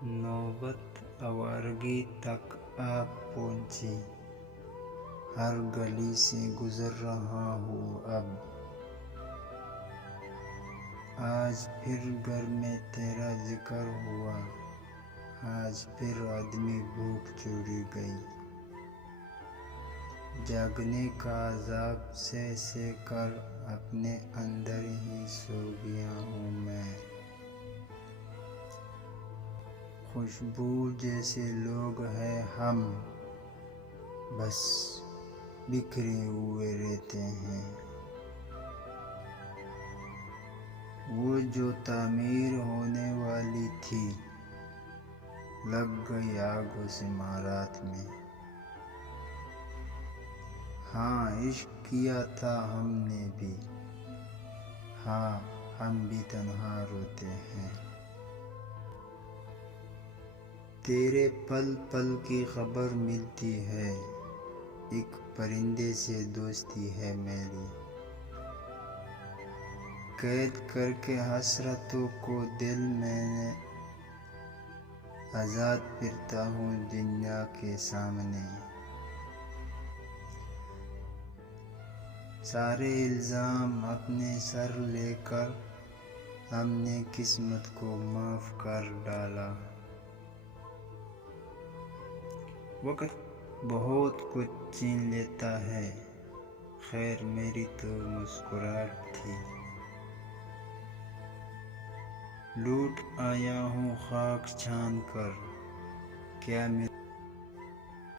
نوبت آوارگی تک آ پہنچی، ہر گلی سے گزر رہا ہوں اب، آج پھر گھر میں تیرا ذکر ہوا، آج پھر آدمی بھوک چوری گئی، جاگنے کا عذاب سہ کر اپنے اندر ہی سو گیا ہوں میں، خوشبو جیسے لوگ ہیں ہم، بس بکھرے ہوئے رہتے ہیں، وہ جو تعمیر ہونے والی تھی لگ گئی آگ و سمارات میں، ہاں عشق کیا تھا ہم نے بھی، ہاں ہم بھی تنہا روتے ہیں، تیرے پل پل کی خبر ملتی ہے، ایک پرندے سے دوستی ہے میری، قید کر کے حسرتوں کو دل میں نے، آزاد پھرتا ہوں دنیا کے سامنے، سارے الزام اپنے سر لے کر ہم نے قسمت کو معاف کر ڈالا، وقت بہت کچھ چھین لیتا ہے، خیر میری تو مسکراہٹ تھی، لوٹ آیا ہوں خاک چھان کر، کیا